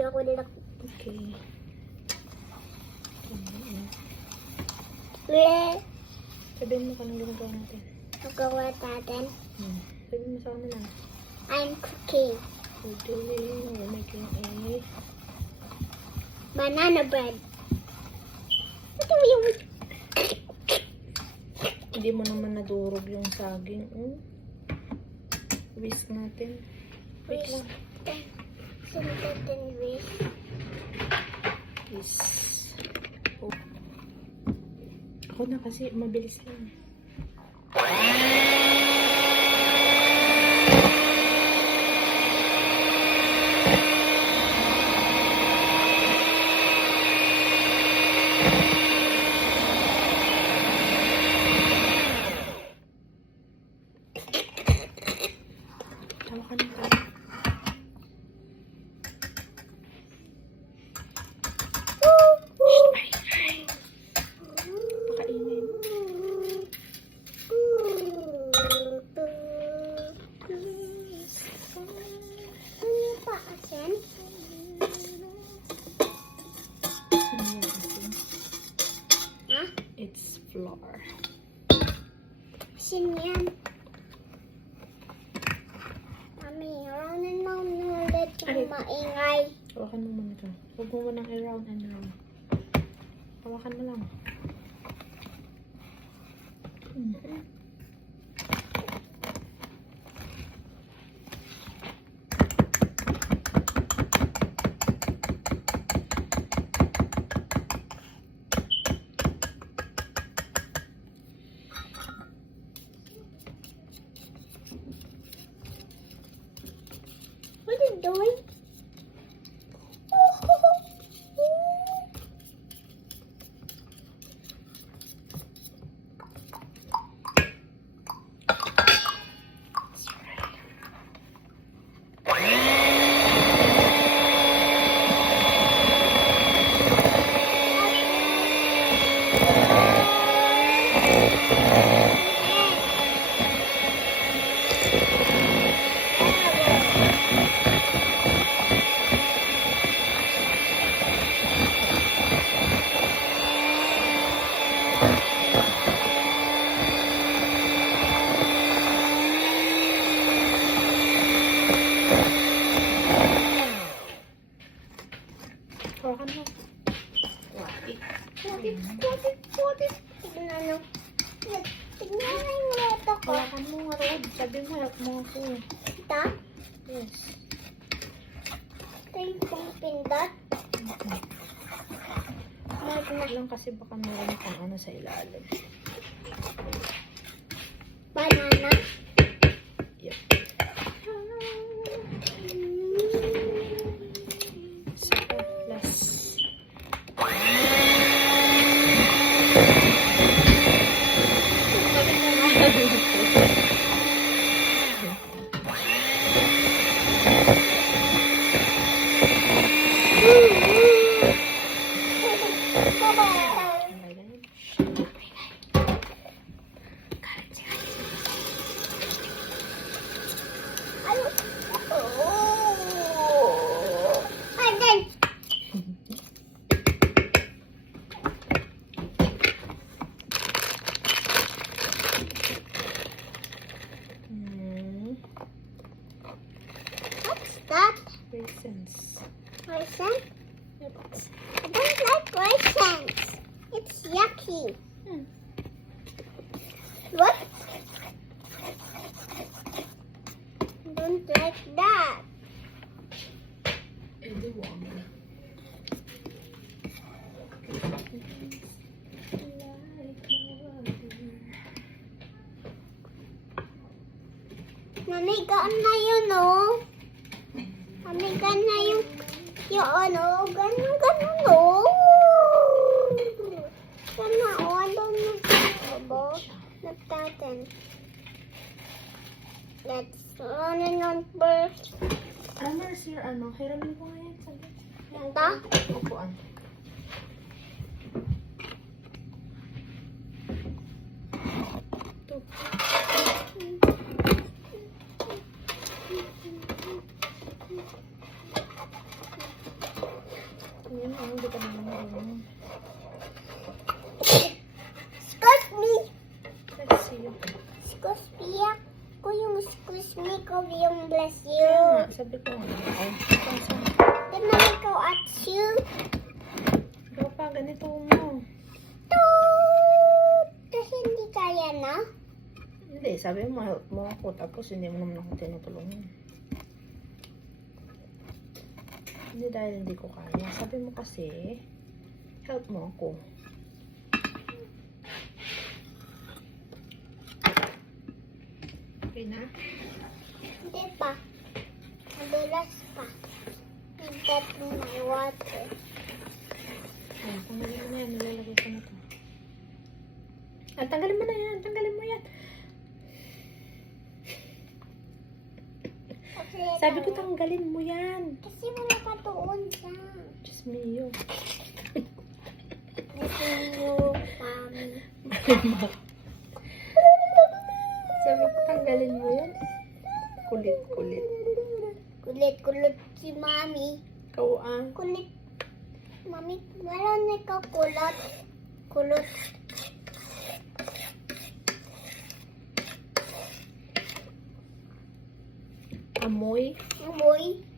Hindi ako nila. Okay. Sabihin mo kung anong ginagawa natin. Magawa natin. Sabihin mo sa kanila. I'm cooking We're making a banana bread. Ito yung... Hindi mo naman nadurog yung saging. Whisk natin. Wait lang. Sundutin whisk. Whisk. Oh. Ako na kasi mabilis lang. Tawa ka na tayo. Pakainin. Ano pa asin? Ha? It's flour. Asin yan. Mami, round and round ulit yung maingay. Hawakan mo muna ito. Huwag mo munang i-round and round. Hawakan mo lang. What are you doing? Hawakan mo. Tignan na yung loto ko. Hawakan mo nga, Rod. Sabi mo, help mo ako. Ito? Yes. Ito yung pindot. Wait lang kasi baka meron kang ano sa ilalim. Banana. Yep. Saka plus. What's that? Raisins. Raisin? Yep. I don't like raisins. It's yucky. What? I don't like that. Eddie Wong. Nanigaan na yun, oh. Nanigaan na yung ano, ganun, oh. Sana, oh, ano na abo? Nagtatin. Let's run it on first. Ano sir, ano? Hiramin ko ngayon. Nanda? Upuan. Ito. Hindi ka naman marunong. Excuse me. Let's see you. Excuse me. Ako yung excuse me ko yung bless Kaya you. nga, sabi ko nga. Oh, kaso, Then I go at you. ikaw pa, ganito mo. Toot! Kasi hindi kaya na. Hindi, sabi mo, help mo ako. Tapos hindi mo naman ako tinutulungan. Hindi dahil hindi ko kaya. Sabi mo kasi, help mo ako. Okay na? Hindi pa. Madulas pa. Get my water. Ay, tanggalin mo na yan. Nilalagay ko na to. Ah, tanggalin mo na yan. Tanggalin mo yan. Sabi ko tanggalin mo yan. Kasi wala pa doon siya. Diyos mio. Kasi mo, mami. Sabi ko tanggalin mo yan. Kulit-kulit. Kulit-kulit si mami. Ikaw ah. Kulit. Mami, wala na ikaw kulot. Kulot. Amoy. Amoy.